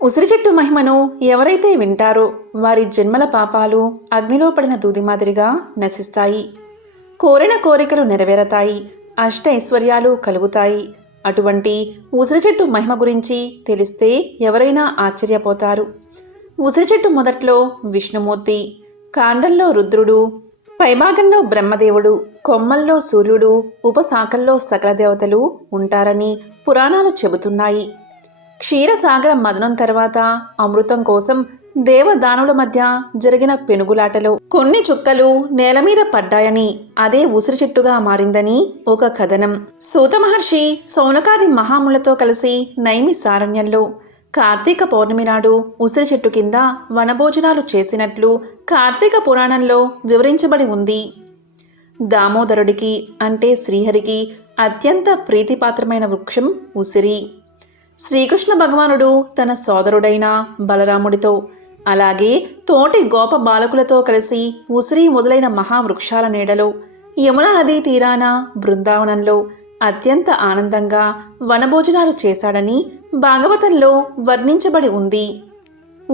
ఉసిరి చెట్టు మహిమను ఎవరైతే వింటారో వారి జన్మల పాపాలు అగ్నిలో పడిన దూది మాదిరిగా నశిస్తాయి. కోరిన కోరికలు నెరవేరతాయి. అష్ట ఐశ్వర్యాలు కలుగుతాయి. అటువంటి ఉసిరి చెట్టు మహిమ గురించి తెలిస్తే ఎవరైనా ఆశ్చర్యపోతారు. ఉసిరి చెట్టు మొదట్లో విష్ణుమూర్తి, కాండంలో రుద్రుడు, పైభాగంలో బ్రహ్మదేవుడు, కొమ్మల్లో సూర్యుడు, ఉపశాఖల్లో సకల దేవతలు ఉంటారని పురాణాలు చెబుతున్నాయి. క్షీరసాగర మదనం తర్వాత అమృతం కోసం దేవదానుల మధ్య జరిగిన పెనుగులాటలో కొన్ని చుక్కలు నేల మీద పడ్డాయని, అదే ఉసిరి చెట్టుగా మారిందని ఒక కథనం. సూత మహర్షి సౌనకాది మహాములతో కలిసి నైమిసారణ్యంలో కార్తీక పౌర్ణమి నాడు ఉసిరి చెట్టు కింద వనభోజనాలు చేసినట్లు కార్తీక పురాణంలో వివరించబడి ఉంది. దామోదరుడికి అంటే శ్రీహరికి అత్యంత ప్రీతిపాత్రమైన వృక్షం ఉసిరి. శ్రీకృష్ణ భగవానుడు తన సోదరుడైన బలరాముడితో, అలాగే తోటి గోప బాలకులతో కలిసి ఉసిరి మొదలైన మహావృక్షాల నీడలో యమునా నదీ తీరాన బృందావనంలో అత్యంత ఆనందంగా వనభోజనాలు చేశాడని భాగవతంలో వర్ణించబడి ఉంది.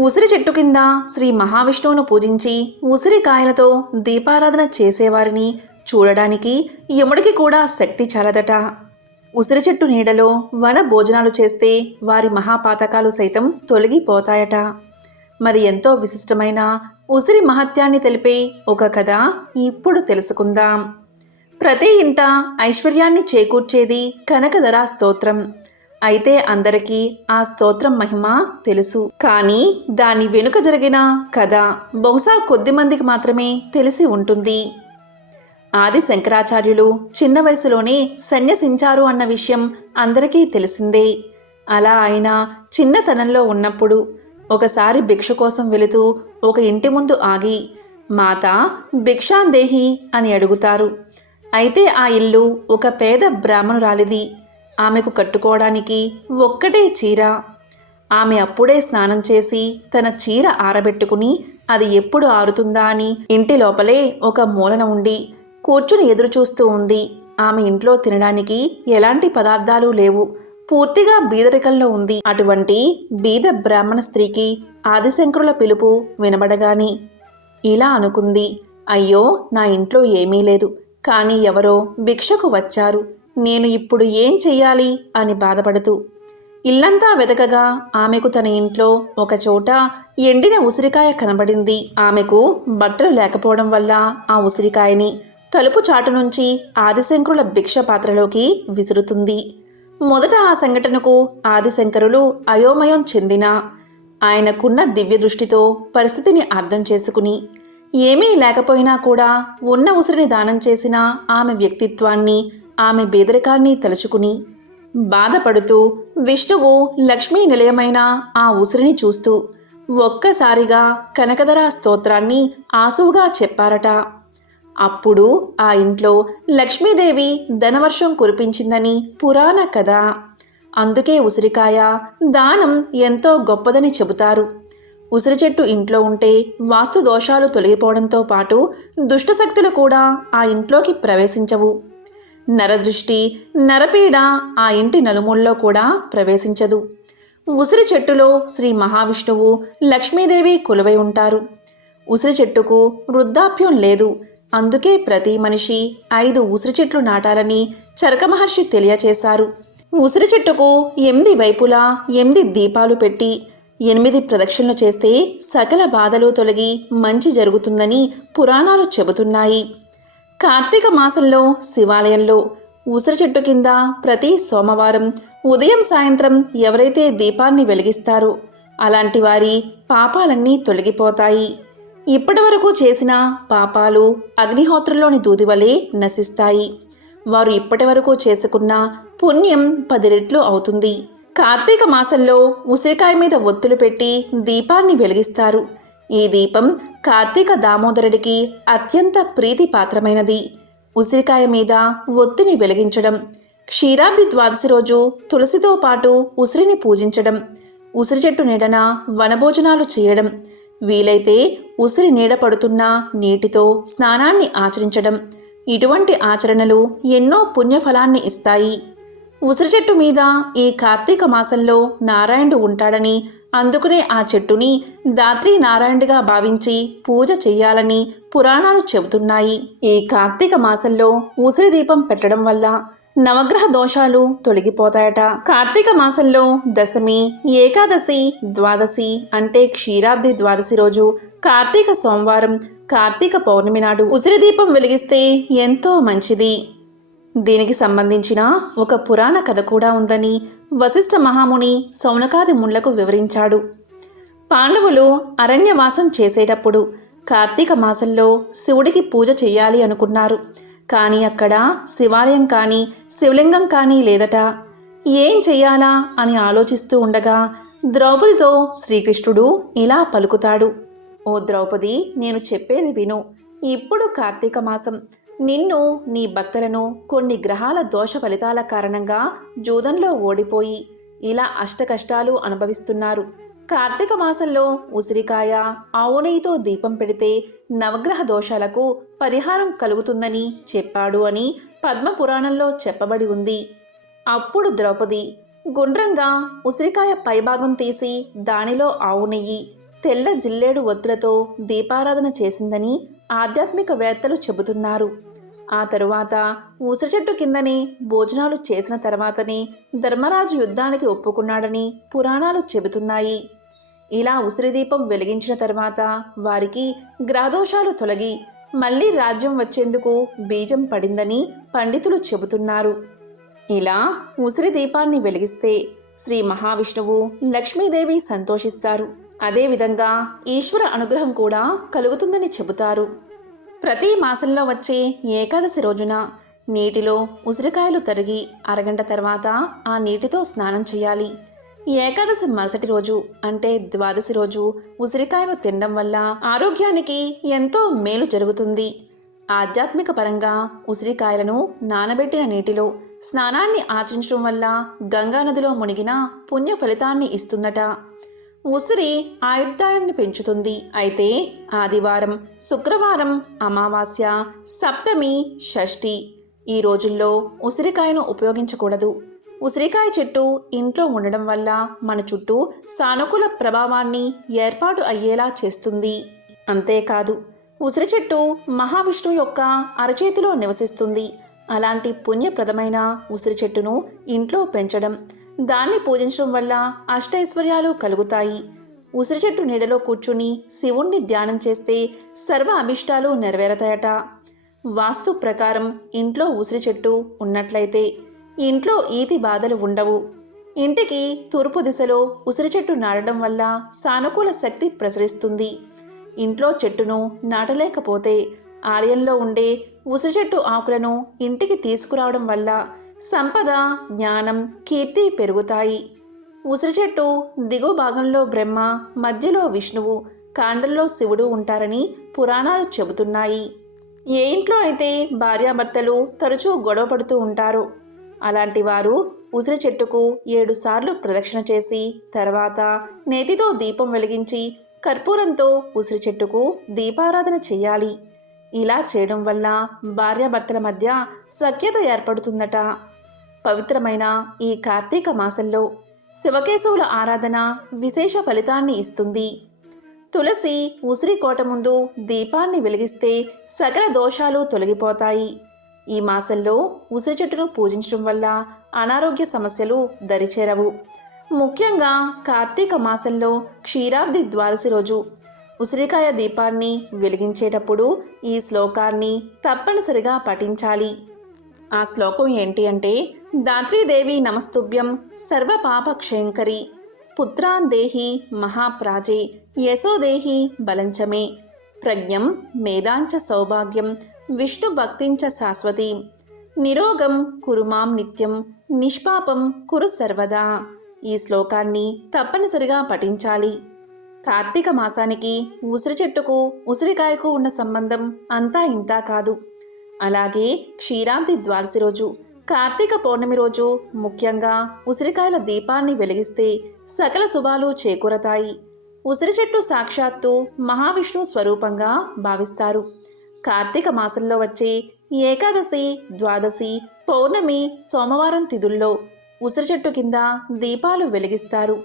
ఉసిరి చెట్టు కింద శ్రీ మహావిష్ణువును పూజించి ఉసిరికాయలతో దీపారాధన చేసేవారిని చూడడానికి యముడికి కూడా శక్తి చాలదట. ఉసిరి చెట్టు నీడలో వన భోజనాలు చేస్తే వారి మహాపాతకాలు సైతం తొలగిపోతాయట. మరి ఎంతో విశిష్టమైన ఉసిరి మహత్యాన్ని తెలిపే ఒక కథ ఇప్పుడు తెలుసుకుందాం. ప్రతి ఇంట ఐశ్వర్యాన్ని చేకూర్చేది కనకధరా స్తోత్రం. అయితే అందరికీ ఆ స్తోత్రం మహిమ తెలుసు, కానీ దాని వెనుక జరిగిన కథ బహుశా కొద్ది మందికి మాత్రమే తెలిసి ఉంటుంది. ఆది శంకరాచార్యులు చిన్న వయసులోనే సన్యసించారు అన్న విషయం అందరికీ తెలిసిందే. అలా ఆయన చిన్నతనంలో ఉన్నప్పుడు ఒకసారి భిక్ష కోసం వెళుతూ ఒక ఇంటి ముందు ఆగి, మాత భిక్షాందేహి అని అడుగుతారు. అయితే ఆ ఇల్లు ఒక పేద బ్రాహ్మణురాలిది. ఆమెకు కట్టుకోవడానికి ఒక్కటే చీర. ఆమె అప్పుడే స్నానం చేసి తన చీర ఆరబెట్టుకుని అది ఎప్పుడు ఆరుతుందా అని ఇంటి లోపలే ఒక మూలన ఉండి కూర్చుని ఎదురుచూస్తూ ఉంది. ఆమె ఇంట్లో తినడానికి ఎలాంటి పదార్థాలు లేవు. పూర్తిగా బీదరికంలో ఉంది. అటువంటి బీద బ్రాహ్మణ స్త్రీకి ఆదిశంకరుల పిలుపు వినబడగాని ఇలా అనుకుంది, అయ్యో నా ఇంట్లో ఏమీ లేదు, కానీ ఎవరో భిక్షకు వచ్చారు, నేను ఇప్పుడు ఏం చెయ్యాలి అని బాధపడుతూ ఇల్లంతా వెతకగా ఆమెకు తన ఇంట్లో ఒకచోట ఎండిన ఉసిరికాయ కనబడింది. ఆమెకు బట్టలు లేకపోవడం వల్ల ఆ ఉసిరికాయని తలుపు చాటు నుంచి ఆదిశంకరుల భిక్ష పాత్రలోకి విసురుతుంది. మొదట ఆ సంఘటనకు ఆదిశంకరులు అయోమయం చెందినా ఆయనకున్న దివ్య దృష్టితో పరిస్థితిని అర్థం చేసుకుని ఏమీ లేకపోయినా కూడా ఉన్న ఉసిరిని దానం చేసిన ఆమె వ్యక్తిత్వాన్ని, ఆమె బేదరికాన్ని తలుచుకుని బాధపడుతూ విష్ణువు లక్ష్మీ నిలయమైన ఆ ఉసిరిని చూస్తూ ఒక్కసారిగా కనకధరా స్తోత్రాన్ని ఆసువుగా చెప్పారట. అప్పుడు ఆ ఇంట్లో లక్ష్మీదేవి ధనవర్షం కురిపించిందని పురాణ కథ. అందుకే ఉసిరికాయ దానం ఎంతో గొప్పదని చెబుతారు. ఉసిరి చెట్టు ఇంట్లో ఉంటే వాస్తు దోషాలు తొలగిపోవడంతో పాటు దుష్టశక్తులు కూడా ఆ ఇంట్లోకి ప్రవేశించవు. నరదృష్టి, నరపీడ ఆ ఇంటి నలుమూలలో కూడా ప్రవేశించదు. ఉసిరి చెట్టులో శ్రీ మహావిష్ణువు, లక్ష్మీదేవి కొలువై ఉంటారు. ఉసిరి చెట్టుకు వృద్ధాప్యం లేదు. అందుకే ప్రతి మనిషి 5 ఉసిరి చెట్లు నాటాలని చరక మహర్షి తెలియచేశారు. ఉసిరి చెట్టుకు 8 వైపులా 8 దీపాలు పెట్టి 8 ప్రదక్షిణలు చేస్తే సకల బాధలు తొలగి మంచి జరుగుతుందని పురాణాలు చెబుతున్నాయి. కార్తీక మాసంలో శివాలయంలో ఉసిరి చెట్టు కింద ప్రతి సోమవారం ఉదయం సాయంత్రం ఎవరైతే దీపాన్ని వెలిగిస్తారో అలాంటి వారి పాపాలన్నీ తొలగిపోతాయి. ఇప్పటివరకు చేసిన పాపాలు అగ్నిహోత్రంలోని దూదివలే నశిస్తాయి. వారు ఇప్పటివరకు చేసుకున్న పుణ్యం 10 రెట్లు అవుతుంది. కార్తీక మాసంలో ఉసిరికాయ మీద ఒత్తులు పెట్టి దీపాన్ని వెలిగిస్తారు. ఈ దీపం కార్తీక దామోదరుడికి అత్యంత ప్రీతిపాత్రమైనది. ఉసిరికాయ మీద ఒత్తిని వెలిగించడం, క్షీరాబ్ది ద్వాదశి రోజు తులసితో పాటు ఉసిరిని పూజించడం, ఉసిరి చెట్టు నీడన వనభోజనాలు చేయడం, వీలైతే ఉసిరి నీడ పడుతున్న నీటితో స్నానాన్ని ఆచరించడం, ఇటువంటి ఆచరణలు ఎన్నో పుణ్యఫలాన్ని ఇస్తాయి. ఉసిరి చెట్టు మీద ఈ కార్తీక మాసంలో నారాయణుడు ఉంటాడని అందుకనే ఆ చెట్టుని దాత్రి నారాయణుడిగా భావించి పూజ చెయ్యాలని పురాణాలు చెబుతున్నాయి. ఈ కార్తీక మాసంలో ఉసిరి దీపం పెట్టడం వల్ల నవగ్రహ దోషాలు తొలగిపోతాయట. కార్తీక మాసంలో దశమి, ఏకాదశి, ద్వాదశి అంటే క్షీరాబ్ది ద్వాదశి రోజు, కార్తీక సోమవారం, కార్తీక పౌర్ణమి నాడు ఉసిరి దీపం వెలిగిస్తే ఎంతో మంచిది. దీనికి సంబంధించిన ఒక పురాణ కథ కూడా ఉందని వశిష్ఠ మహాముని శౌనకాది మునులకు వివరించాడు. పాండవులు అరణ్యవాసం చేసేటప్పుడు కార్తీక మాసంలో శివుడికి పూజ చెయ్యాలి అనుకున్నారు. కానీ అక్కడ శివాలయం కానీ శివలింగం కానీ లేదట. ఏం చెయ్యాలా అని ఆలోచిస్తూ ఉండగా ద్రౌపదితో శ్రీకృష్ణుడు ఇలా పలుకుతాడు: ఓ ద్రౌపది, నేను చెప్పేది విను. ఇప్పుడు కార్తీక మాసం. నిన్ను, నీ భక్తులను కొన్ని గ్రహాల దోష ఫలితాల కారణంగా జూదంలో ఓడిపోయి ఇలా అష్టకష్టాలు అనుభవిస్తున్నారు. కార్తీక మాసంలో ఉసిరికాయ, ఆవు నెయ్యితో దీపం పెడితే నవగ్రహ దోషాలకు పరిహారం కలుగుతుందని చెప్పాడు అని పద్మపురాణంలో చెప్పబడి ఉంది. అప్పుడు ద్రౌపది గుండ్రంగా ఉసిరికాయ పైభాగం తీసి దానిలో ఆవు నెయ్యి, తెల్ల జిల్లేడు ఒత్తులతో దీపారాధన చేసిందని ఆధ్యాత్మికవేత్తలు చెబుతున్నారు. ఆ తరువాత ఉసిరి చెట్టు కిందనే భోజనాలు చేసిన తర్వాతనే ధర్మరాజు యుద్ధానికి ఒప్పుకున్నాడని పురాణాలు చెబుతున్నాయి. ఇలా ఉసిరి దీపం వెలిగించిన తర్వాత వారికి గ్రహదోషాలు తొలగి మళ్లీ రాజ్యం వచ్చేందుకు బీజం పడిందని పండితులు చెబుతున్నారు. ఇలా ఉసిరి దీపాన్ని వెలిగిస్తే శ్రీ మహావిష్ణువు, లక్ష్మీదేవి సంతోషిస్తారు. అదేవిధంగా ఈశ్వర అనుగ్రహం కూడా కలుగుతుందని చెబుతారు. ప్రతి మాసంలో వచ్చే ఏకాదశి రోజున నీటిలో ఉసిరికాయలు తరిగి అరగంట తర్వాత ఆ నీటితో స్నానం చేయాలి. ఏకాదశి మరుసటి రోజు అంటే ద్వాదశి రోజు ఉసిరికాయలు తినడం వల్ల ఆరోగ్యానికి ఎంతో మేలు జరుగుతుంది. ఆధ్యాత్మిక పరంగా ఉసిరికాయలను నానబెట్టిన నీటిలో స్నానాన్ని ఆచరించడం వల్ల గంగా నదిలో మునిగిన పుణ్య ఫలితాన్ని ఇస్తుందట. ఉసిరి ఆయుర్దాయాన్ని పెంచుతుంది. అయితే ఆదివారం, శుక్రవారం, అమావాస్య, సప్తమి, షష్ఠి ఈ రోజుల్లో ఉసిరికాయను ఉపయోగించకూడదు. ఉసిరికాయ చెట్టు ఇంట్లో ఉండడం వల్ల మన చుట్టూ సానుకూల ప్రభావాన్ని ఏర్పాటు అయ్యేలా చేస్తుంది. అంతేకాదు ఉసిరి చెట్టు మహావిష్ణువు యొక్క అరచేతిలో నివసిస్తుంది. అలాంటి పుణ్యప్రదమైన ఉసిరి చెట్టును ఇంట్లో పెంచడం, దాన్ని పూజించడం వల్ల అష్టైశ్వర్యాలు కలుగుతాయి. ఉసిరి చెట్టు నీడలో కూర్చుని శివుణ్ణి ధ్యానం చేస్తే సర్వ అభిష్టాలు నెరవేరతాయట. వాస్తు ప్రకారం ఇంట్లో ఉసిరి చెట్టు ఉన్నట్లయితే ఇంట్లో ఈతి బాధలు ఉండవు. ఇంటికి తూర్పు దిశలో ఉసిరి చెట్టు నాటడం వల్ల సానుకూల శక్తి ప్రసరిస్తుంది. ఇంట్లో చెట్టును నాటలేకపోతే ఆలయంలో ఉండే ఉసిరి చెట్టు ఆకులను ఇంటికి తీసుకురావడం వల్ల సంపద, జ్ఞానం, కీర్తి పెరుగుతాయి. ఉసిరి చెట్టు దిగువ భాగంలో బ్రహ్మ, మధ్యలో విష్ణువు, కాండంలో శివుడు ఉంటారని పురాణాలు చెబుతున్నాయి. ఏ ఇంట్లో అయితే భార్యాభర్తలు తరచూ గొడవ పడుతూ ఉంటారో అలాంటి వారు ఉసిరి చెట్టుకు 7 సార్లు ప్రదక్షిణ చేసి తర్వాత నేతితో దీపం వెలిగించి కర్పూరంతో ఉసిరి చెట్టుకు దీపారాధన చేయాలి. ఇలా చేయడం వల్ల భార్యాభర్తల మధ్య సఖ్యత ఏర్పడుతుందట. పవిత్రమైన ఈ కార్తీక మాసంలో శివకేశవుల ఆరాధన విశేష ఫలితాన్ని ఇస్తుంది. తులసి, ఉసిరి కోట ముందు దీపాన్ని వెలిగిస్తే సకల దోషాలు తొలగిపోతాయి. ఈ మాసంలో ఉసిరి చెట్టును పూజించడం వల్ల అనారోగ్య సమస్యలు దరిచేరవు. ముఖ్యంగా కార్తీక మాసంలో క్షీరాబ్ది ద్వాదశి రోజు ఉసిరికాయ దీపాన్ని వెలిగించేటప్పుడు ఈ శ్లోకాన్ని తప్పనిసరిగా పఠించాలి. ఆ శ్లోకం ఏంటి అంటే: దాత్రీదేవి నమస్తుభ్యం సర్వపాప క్షయంకరి, పుత్రాన్ దేహి మహాప్రాజే, యశోదేహి బలంచమే, ప్రజ్ఞం మేధాంచ సౌభాగ్యం, విష్ణు భక్తించ శాశ్వతి, నిరోగం కురుమాం నిత్యం, నిష్పాపం కురు సర్వదా. ఈ శ్లోకాన్ని తప్పనిసరిగా పఠించాలి. కార్తీక మాసానికి ఉసిరి చెట్టుకు ఉసిరికాయకు ఉన్న సంబంధం అంతా ఇంతా కాదు. అలాగే క్షీరాబ్ది ద్వాదశి రోజు, కార్తీక పౌర్ణమి రోజు ముఖ్యంగా ఉసిరికాయల దీపాన్ని వెలిగిస్తే సకల శుభాలు చేకూరతాయి. ఉసిరి చెట్టు సాక్షాత్తు మహావిష్ణువు స్వరూపంగా భావిస్తారు. కార్తీక మాసంలో వచ్చే ఏకాదశి, ద్వాదశి, పౌర్ణమి, సోమవారం తిథుల్లో ఉసిరి చెట్టు కింద దీపాలు వెలిగిస్తారు.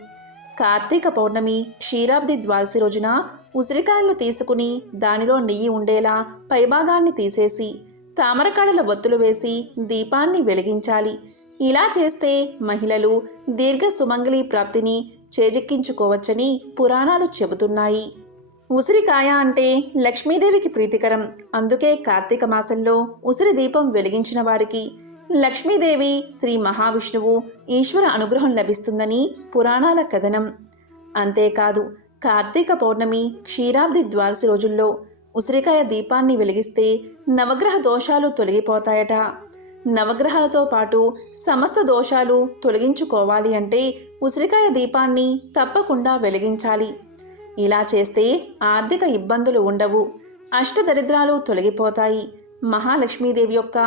కార్తీక పౌర్ణమి క్షీరాబ్ది ద్వాదశి రోజున ఉసిరికాయలను తీసుకుని దానిలో నెయ్యి ఉండేలా పైభాగాన్ని తీసేసి తామరకాడల ఒత్తులు వేసి దీపాన్ని వెలిగించాలి. ఇలా చేస్తే మహిళలు దీర్ఘ సుమంగళి ప్రాప్తిని చేజెక్కించుకోవచ్చని పురాణాలు చెబుతున్నాయి. ఉసిరికాయ అంటే లక్ష్మీదేవికి ప్రీతికరం. అందుకే కార్తీక మాసంలో ఉసిరి దీపం వెలిగించిన వారికి లక్ష్మీదేవి, శ్రీ మహావిష్ణువు, ఈశ్వర అనుగ్రహం లభిస్తుందని పురాణాల కథనం. అంతేకాదు కార్తీక పౌర్ణమి క్షీరాబ్ది ద్వాదశి రోజుల్లో ఉసిరికాయ దీపాన్ని వెలిగిస్తే నవగ్రహ దోషాలు తొలగిపోతాయట. నవగ్రహాలతో పాటు సమస్త దోషాలు తొలగించుకోవాలి అంటే ఉసిరికాయ దీపాన్ని తప్పకుండా వెలిగించాలి. ఇలా చేస్తే ఆర్థిక ఇబ్బందులు ఉండవు, అష్టదరిద్రాలు తొలగిపోతాయి, మహాలక్ష్మీదేవి యొక్క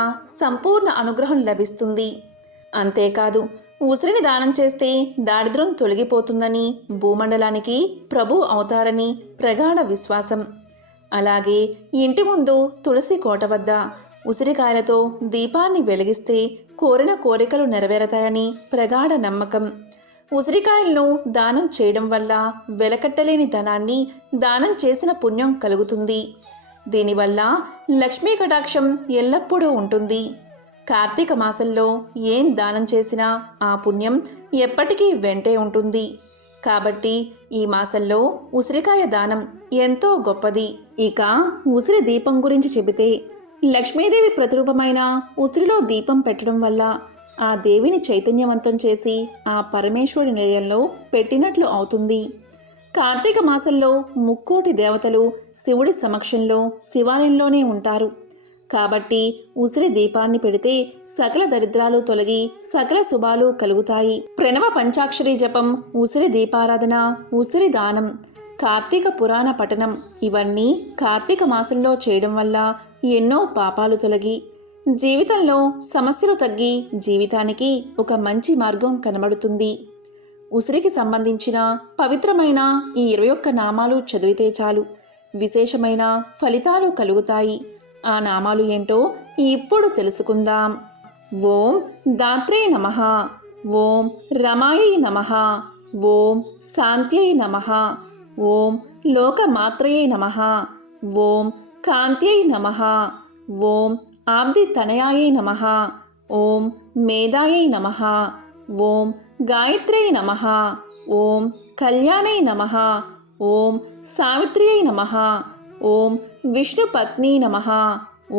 సంపూర్ణ అనుగ్రహం లభిస్తుంది. అంతేకాదు ఉసిరిని దానం చేస్తే దారిద్ర్యం తొలగిపోతుందని, భూమండలానికి ప్రభు అవుతారని ప్రగాఢ విశ్వాసం. అలాగే ఇంటి ముందు తులసి కోట వద్ద ఉసిరికాయలతో దీపాన్ని వెలిగిస్తే కోరిన కోరికలు నెరవేరతాయని ప్రగాఢ నమ్మకం. ఉసిరికాయలను దానం చేయడం వల్ల వెలకట్టలేని ధనాన్ని దానం చేసిన పుణ్యం కలుగుతుంది. దీనివల్ల లక్ష్మీ కటాక్షం ఎల్లప్పుడూ ఉంటుంది. కార్తీక మాసంలో ఏం దానం చేసినా ఆ పుణ్యం ఎప్పటికీ వెంటే ఉంటుంది. కాబట్టి ఈ మాసంలో ఉసిరికాయ దానం ఎంతో గొప్పది. ఇక ఉసిరి దీపం గురించి చెబితే, లక్ష్మీదేవి ప్రతిరూపమైన ఉసిరిలో దీపం పెట్టడం వల్ల ఆ దేవిని చైతన్యవంతం చేసి ఆ పరమేశ్వరుడి నిలయంలో పెట్టినట్లు అవుతుంది. కార్తీక మాసంలో ముక్కోటి దేవతలు శివుడి సమక్షంలో శివాలయంలోనే ఉంటారు. కాబట్టి ఉసిరి దీపాన్ని పెడితే సకల దరిద్రాలు తొలగి సకల శుభాలు కలుగుతాయి. ప్రణవ పంచాక్షరి జపం, ఉసిరి దీపారాధన, ఉసిరి దానం, కార్తీక పురాణ పఠనం ఇవన్నీ కార్తీక మాసంలో చేయడం వల్ల ఎన్నో పాపాలు తొలగి జీవితంలో సమస్యలు తగ్గి జీవితానికి ఒక మంచి మార్గం కనబడుతుంది. ఉసిరికి సంబంధించిన పవిత్రమైన ఈ 21 నామాలు చదివితే చాలు విశేషమైన ఫలితాలు కలుగుతాయి. ఆ నామాలు ఏంటో ఇప్పుడు తెలుసుకుందాం. ఓం దాత్రే నమః, ఓం రమాయై నమః, ఓం శాంత్యై నమః, ఓం లోకమాత్రయై నమః, ఓం కాంత్యై నమః, ఓం ఆబ్దితనయాయై నమః, ఓం మేధాయై నమః, ఓం గాయత్ర్యై నమః, ఓం కళ్యాణై నమః, ఓం సావిత్ర్యై నమః, ఓం విష్ణుపత్ని నమః,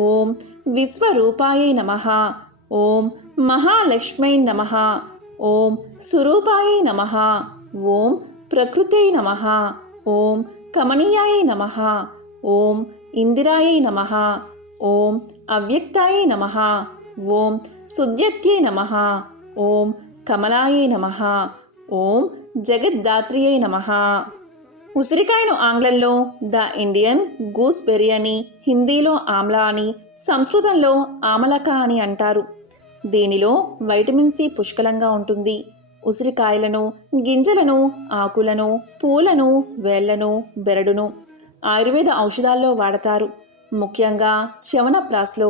ఓం విశ్వరూపాయై నమః, ఓం మహాలక్ష్మై నమః, ఓం సురూపాయై నమః, ఓం ప్రకృత్యై నమః, ఓం కమనీయాయై నమః, ఓం ఇందిరాయై నమః, ఓం అవ్యక్తాయై నమః, ఓం సుద్యత్యై నమః, ఓం కమలాయై నమః, ఓం జగద్దాత్రియై నమః. ఉసిరికాయను ఆంగ్లంలో ద ఇండియన్ గూస్బెర్రీ అని, హిందీలో ఆమ్లా అని, సంస్కృతంలో ఆమలక అని అంటారు. దీనిలో వైటమిన్ సి పుష్కలంగా ఉంటుంది. ఉసిరికాయలను, గింజలను, ఆకులను, పూలను, వేళ్లను, బెరడును ఆయుర్వేద ఔషధాల్లో వాడతారు. ముఖ్యంగా చ్యవనప్రాస్లో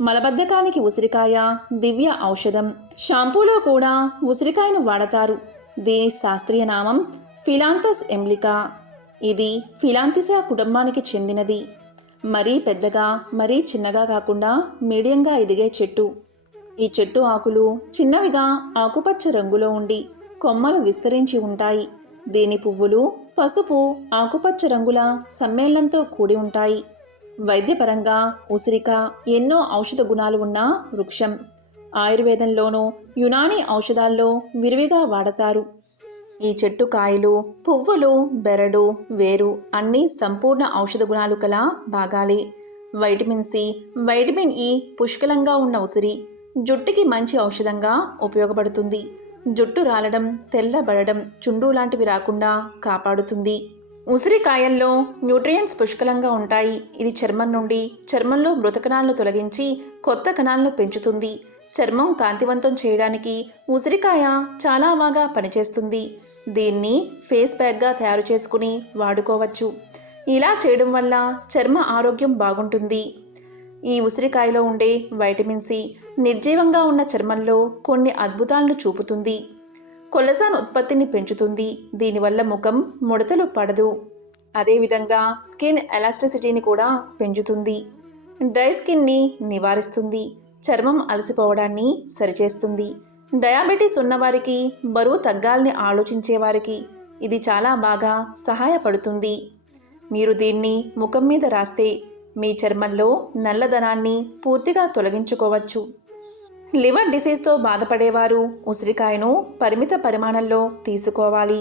మలబద్ధకానికి ఉసిరికాయ దివ్య ఔషధం. షాంపూలో కూడా ఉసిరికాయను వాడతారు. దీని శాస్త్రీయ నామం ఫిలాంతస్ ఎంబ్లికా. ఇది ఫిలాంతిసా కుటుంబానికి చెందినది. మరీ పెద్దగా మరీ చిన్నగా కాకుండా మీడియంగా ఎదిగే చెట్టు. ఈ చెట్టు ఆకులు చిన్నవిగా ఆకుపచ్చ రంగులో ఉండి కొమ్మలు విస్తరించి ఉంటాయి. దీని పువ్వులు పసుపు ఆకుపచ్చ రంగుల సమ్మేళనంతో కూడి ఉంటాయి. వైద్యపరంగా ఉసిరిక ఎన్నో ఔషధ గుణాలు ఉన్న వృక్షం. ఆయుర్వేదంలోనూ యునానీ ఔషధాల్లో విరివిగా వాడతారు. ఈ చెట్టు కాయలు, పువ్వులు, బెరడు, వేరు అన్నీ సంపూర్ణ ఔషధ గుణాలు కల భాగాలే. వైటమిన్ సి, వైటమిన్ ఇ పుష్కలంగా ఉన్న ఉసిరి జుట్టుకి మంచి ఔషధంగా ఉపయోగపడుతుంది. జుట్టు రాలడం, తెల్లబడడం, చుండ్రు లాంటివి రాకుండా కాపాడుతుంది. ఉసిరికాయల్లో న్యూట్రియంట్స్ పుష్కలంగా ఉంటాయి. ఇది చర్మం నుండి చర్మంలో మృత కణాలను తొలగించి కొత్త కణాలను పెంచుతుంది. చర్మం కాంతివంతం చేయడానికి ఉసిరికాయ చాలా బాగా పనిచేస్తుంది. దీన్ని ఫేస్ ప్యాక్గా తయారు చేసుకుని వాడుకోవచ్చు. ఇలా చేయడం వల్ల చర్మ ఆరోగ్యం బాగుంటుంది. ఈ ఉసిరికాయలో ఉండే వైటమిన్ సి నిర్జీవంగా ఉన్న చర్మంలో కొన్ని అద్భుతాలను చూపుతుంది. కొలసాన్ ఉత్పత్తిని పెంచుతుంది. దీనివల్ల ముఖం ముడతలు పడదు. అదేవిధంగా స్కిన్ ఎలాస్టిసిటీని కూడా పెంచుతుంది. డ్రై స్కిన్ని నివారిస్తుంది. చర్మం అలసిపోవడాన్ని సరిచేస్తుంది. డయాబెటీస్ ఉన్నవారికి, బరువు తగ్గాలని ఆలోచించేవారికి ఇది చాలా బాగా సహాయపడుతుంది. మీరు దీన్ని ముఖం మీద రాస్తే మీ చర్మంలో నల్లదనాన్ని పూర్తిగా తొలగించుకోవచ్చు. లివర్ డిసీజ్తో బాధపడేవారు ఉసిరికాయను పరిమిత పరిమాణంలో తీసుకోవాలి.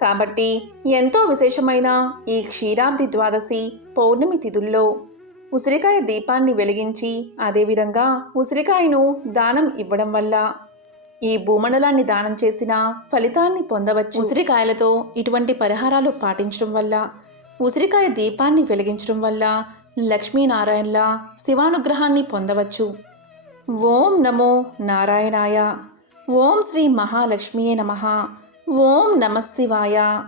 కాబట్టి ఎంతో విశేషమైన ఈ క్షీరాబ్ది ద్వాదశి పౌర్ణమి తిథుల్లో ఉసిరికాయ దీపాన్ని వెలిగించి అదేవిధంగా ఉసిరికాయను దానం ఇవ్వడం వల్ల ఈ భూమండలాన్ని దానం చేసిన ఫలితాన్ని పొందవచ్చు. ఉసిరికాయలతో ఇటువంటి పరిహారాలు పాటించడం వల్ల, ఉసిరికాయ దీపాన్ని వెలిగించడం వల్ల లక్ష్మీనారాయణల శివానుగ్రహాన్ని పొందవచ్చు. ఓం నమో నారాయణాయ. ఓం శ్రీ మహాలక్ష్మియే నమః. ఓం నమః శివాయ.